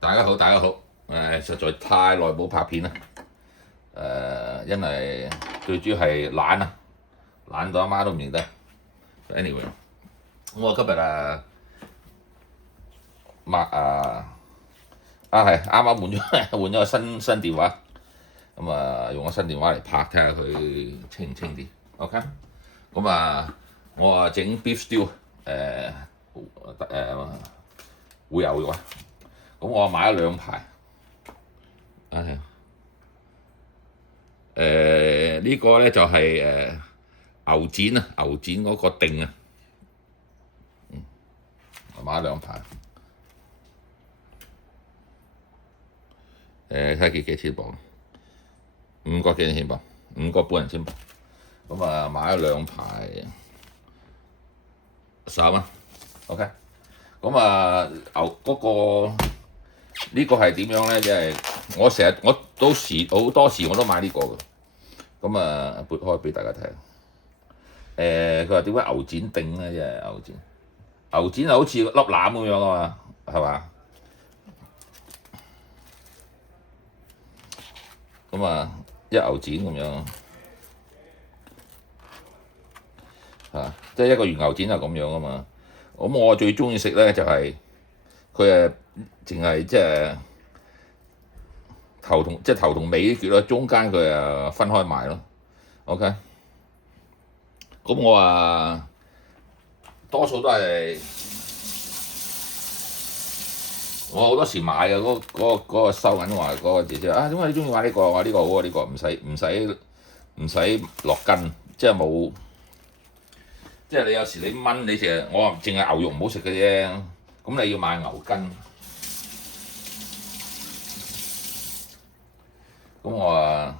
大家好，大家好。實在太耐冇拍片啦。因為最主要係懶啊，懶到阿媽都唔認得。Anyway，咁我今日係啱啱換咗換咗個新電話，用個新電話嚟拍，睇下佢清唔清啲。OK，我整 beef stew 會有肉啊。咁我買咗兩排。呢個咧就係牛展啊，牛展嗰個定啊，我買咗兩排。睇下幾錢磅，5個幾錢磅，5個半人錢磅。買咗兩排10蚊。OK，牛嗰個呢個係點樣咧？即係我好多時我都買呢個嘅。撥開俾大家睇。佢話點解牛展定咧？即係牛展好似粒欖咁樣啊嘛，係嘛？一牛展咁樣即係一個原牛展就咁樣啊嘛。我最中意食咧就係佢淨係即係頭同尾啲橛咯，中間佢分開賣咯。OK，我多數都係我好多時買嘅嗰個收銀話嗰個姐姐點解你中意買呢個？我話呢個好啊，呢個唔使落筋，即係冇，即係你有時你炆你我話淨係牛肉唔好食嘅啫，咁你要買牛筋。我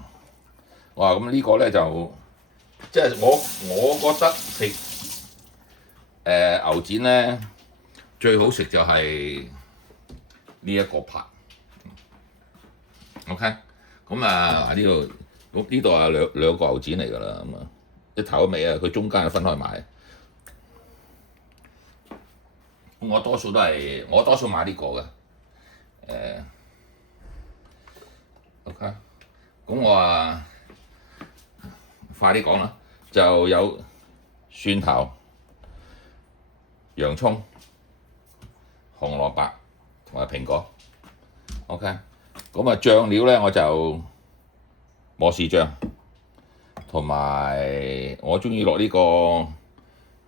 話咁呢個咧就即係我覺得食牛展咧最好食就係呢一個拍。OK，呢度兩個牛展嚟㗎啦。一頭一尾佢中間係分開買。我多數買呢個嘅。OK，快啲講啦，就有蒜頭、洋葱、紅蘿蔔同埋蘋果。OK，醬料咧我就摩士醬，同埋我中意落呢個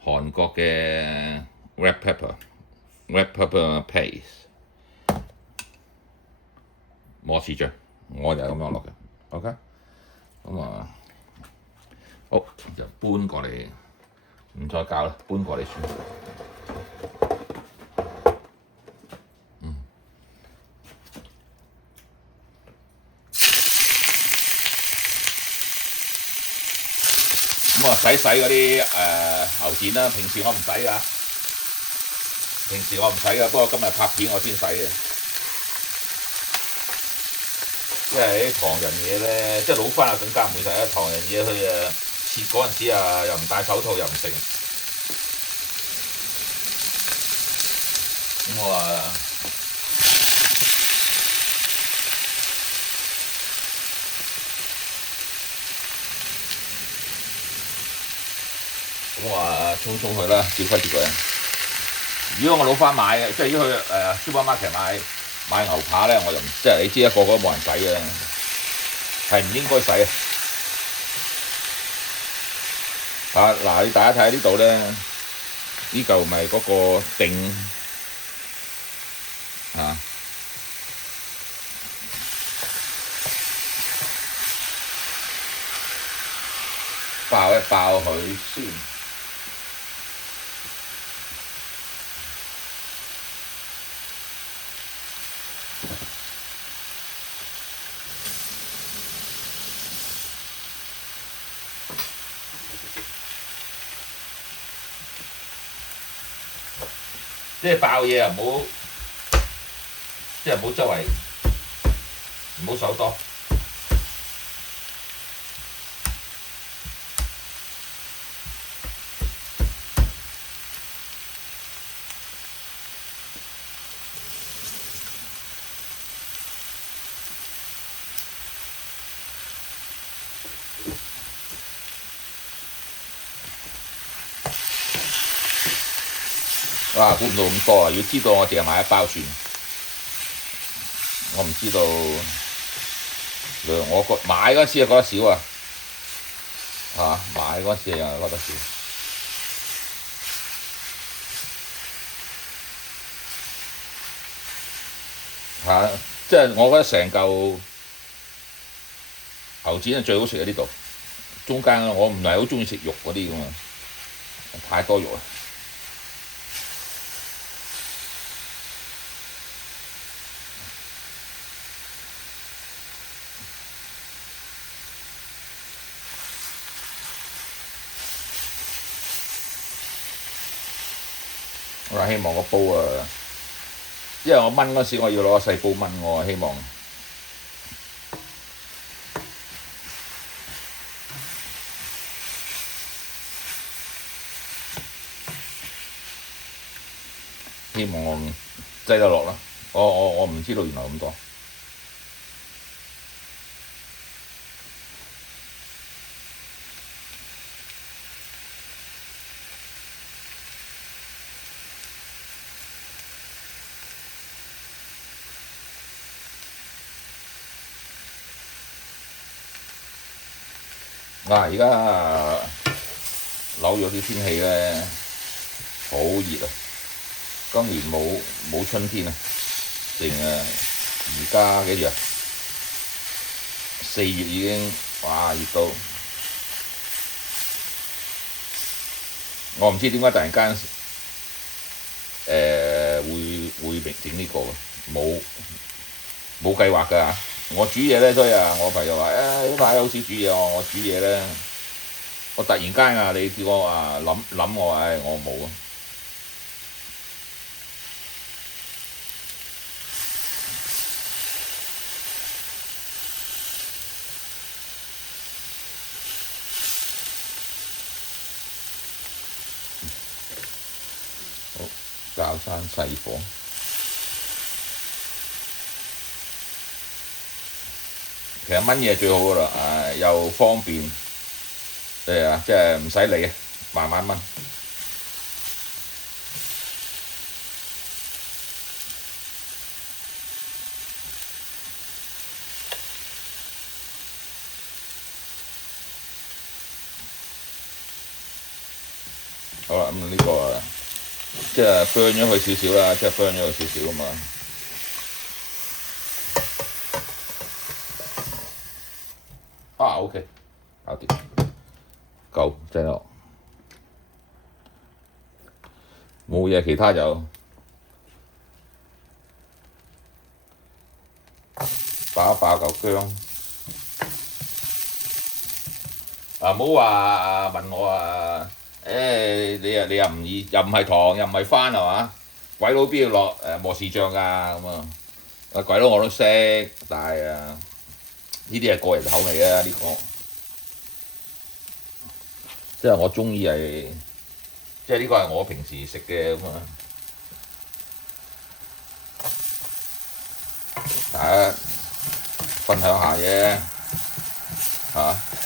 韓國嘅 red pepper paste 摩士醬，我就係咁樣落嘅。OK，好就搬過嚟，唔再教啦，搬過嚟算。洗嗰啲牛展啦，平時我唔洗㗎，不過今日拍片我先洗嘅。因為啲唐人嘢咧，即係老番更加唔會洗啦。唐人嘢佢切嗰陣時又唔戴手套又唔成。沖佢啦，照揮住佢。如果我老番買嘅，即係如果去supermarket買牛扒咧，我就即係你知啦，個個都冇人洗嘅，係唔應該洗啊！大家睇下呢度咧，呢嚿咪嗰個定爆一爆佢先。即係爆嘢唔好，即係唔好周圍，唔好手多。哇！估唔到咁多啊！如果知道我淨係買一包算，我唔知道。我買嗰時就覺得少啊，買嗰時又覺得少。即係我覺得成嚿牛展係最好食喺呢度，中間我唔係好中意食肉嗰啲咁啊，太多肉啊！我話希望個煲啊，因為我燜嗰時我要攞個細煲燜，我希望我擠得落啦。我唔知道原來咁多。而家紐約啲天氣咧好熱啊！今年冇春天啊，淨而家幾月啊？4月已經哇熱到，我唔知點解突然間會整呢個嘅，冇計劃㗎。我煮嘢咧，所以我朋友話呢排好少煮嘢，我煮嘢咧，我突然間你叫我諗我話我冇啊。好，校翻細火。其實燜嘢最好噶啦，又方便，即係唔使理，慢慢燜。好啦，咁呢個即係 burn 咗佢少少啦，即係 burn 咗佢少少啊嘛。OK， 搞掂，夠真係冇嘢，其他就爆一爆嚿薑。唔好話問我你又唔係糖又唔係番係嘛？鬼佬邊度落莫士醬㗎咁啊？鬼佬我都識，但係呢啲係個人口味啊，呢個即係我中意係，即係呢個係我平時食嘅咁啊。大家分享下啫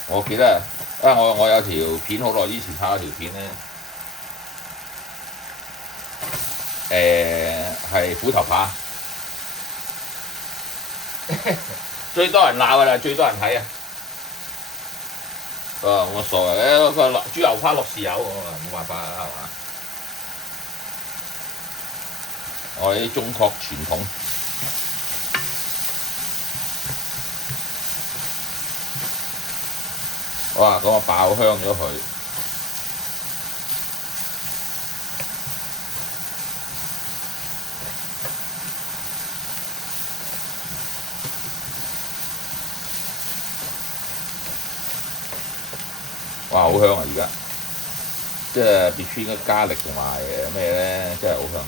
我記得我有條片好耐以前拍咗條片咧，係虎頭扒，最多人鬧㗎啦，最多人睇啊！我傻嘅，佢落豬油扒落豉油，冇辦法啦，係嘛？我啲中國傳統。哇！咁爆香咗佢。哇！好香啊！而家即係between嘅加力同埋咩咧，真係好香。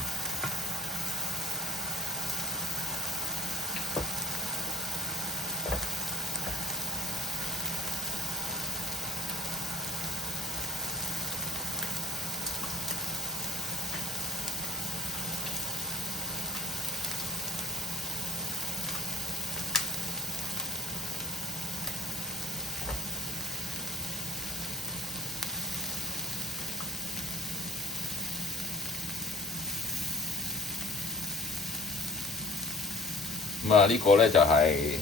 咁啊呢個咧就係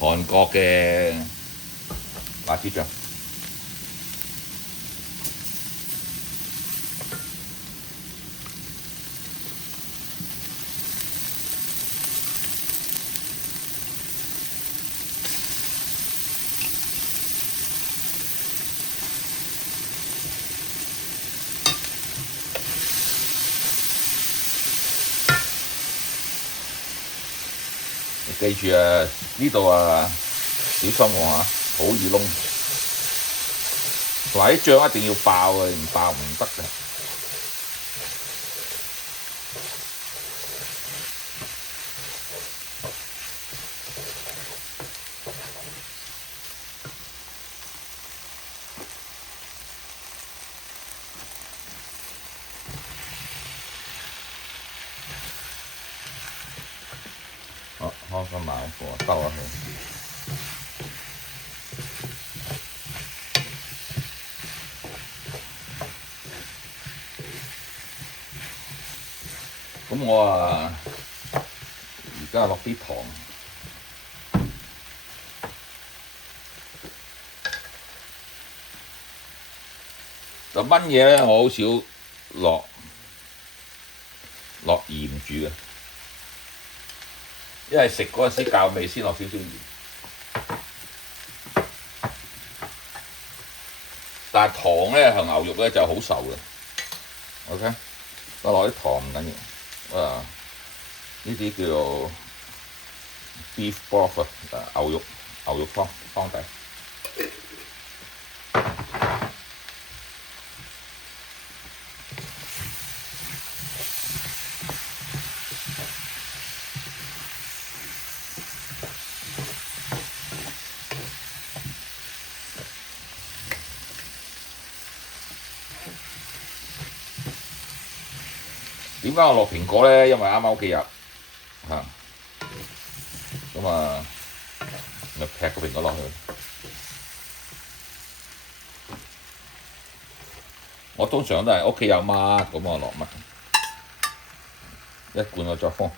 韓國嘅辣椒醬。記住啊，呢度啊小心喎嚇，好易燶。同埋啲醬一定要爆啊，唔爆唔得嘅。好，開個茅火兜下佢。咁我啊，而家落啲糖，就炆嘢咧，我好少落鹽住嘅，因為食嗰陣時校味先落少少鹽。但係糖咧同牛肉咧就好受嘅。OK， 我落啲糖唔緊要。呢啲叫做 beef broth 啊，牛肉湯底。點解我落蘋果咧？因為啱啱屋企有嚇，咁啊，咪劈個蘋果落去。我通常都係屋企有乜，咁我落乜，一罐嘅作風。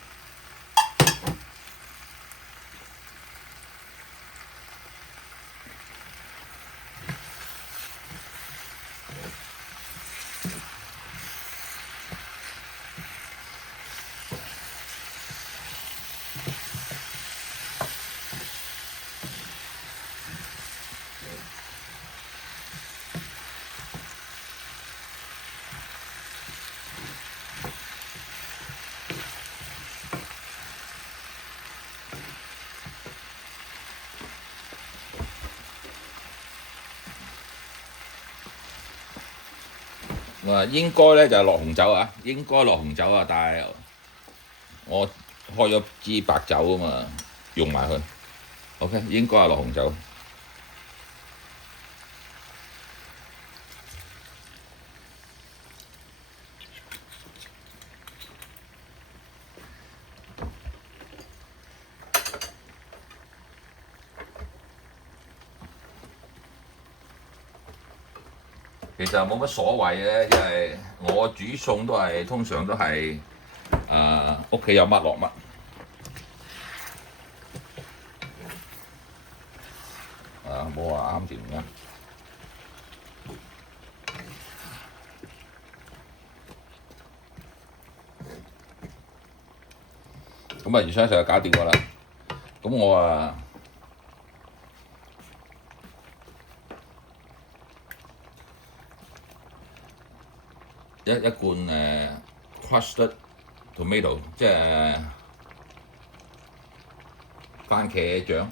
應該咧就係落紅酒啊，應該落紅酒啊，但係我開咗支白酒啊嘛，用埋佢。OK， 應該係落紅酒。其實冇乜所謂嘅，因為我煮餸通常都係屋企有乜落乜。冇話啱定唔啱。咁啊，魚生就搞掂㗎啦。咁我一罐crushed tomato， 即係番茄醬。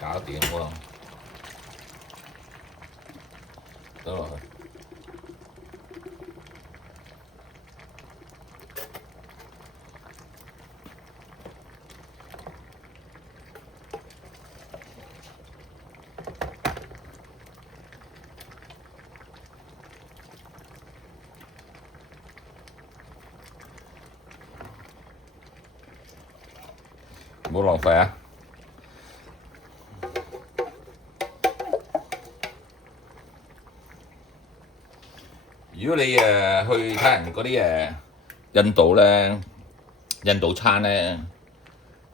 搞掂喎，倒落去。唔好浪費啊！如果你去睇人嗰啲印度咧，印度餐咧，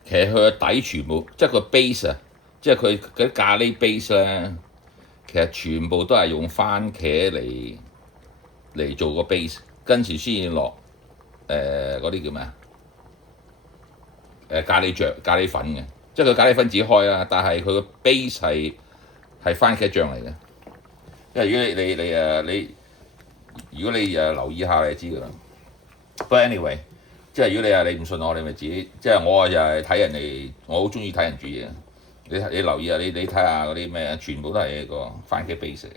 其實佢個底全部即係個 base 啊，即係佢嗰啲咖喱 base 咧，其實全部都係用番茄嚟做個 base，跟住先落嗰啲叫咩啊？咖喱醬、咖喱粉嘅，即係佢咖喱粉自己開啦，但係佢個 base 係番茄醬嚟嘅。因為如果你留意下，你就知㗎啦。But anyway，即係如果你唔信我，你咪自己即係我又係睇人哋，我好中意睇人煮嘢。你留意下，你睇下嗰啲咩，全部都係一個番茄 base 嚟。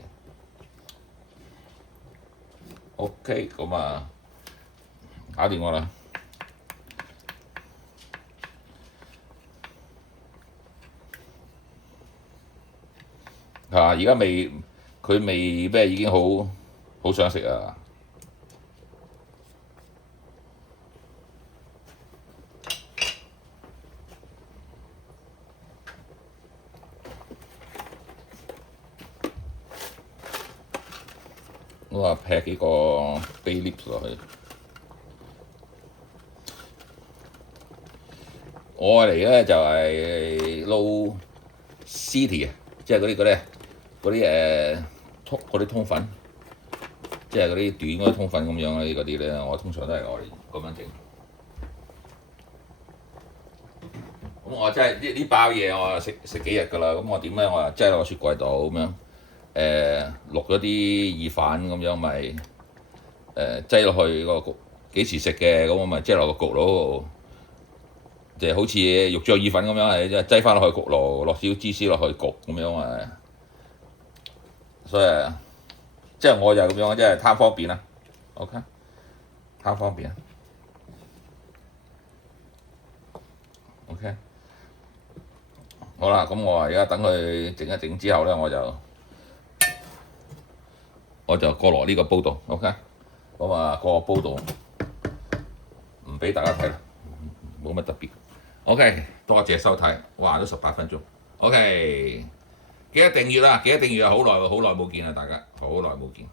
OK， 咁啊，搞掂我啦。係嘛？而家佢未咩已經好想食啊！我話劈幾個 bay leaves 落去。我嚟咧就係撈 city 啊，即係嗰啲通粉，即係嗰啲短嗰啲通粉咁樣嗰啲咧，我通常都係我嚟咁樣整。咁我真係呢包嘢我食幾日㗎啦。咁我點咧？我又擠落個雪櫃度咁樣，淥咗啲意粉咁樣，咪擠落去個焗。幾時食嘅？咁我咪擠落個焗爐度，就好似肉醬意粉咁樣，係即係擠翻落去焗爐，落少少芝士落去焗咁樣啊。所以即係我就咁樣，即係貪方便啦。OK， 貪方便。OK， 好啦，咁我而家等佢整一整之後咧，我就過落呢個煲度。OK， 咁啊過個煲度唔俾大家睇啦，冇乜特別。OK， 多謝收睇，哇都18分鐘。OK， 記得訂閱啦，記得訂閱啊！好耐冇見啦，大家好耐冇見。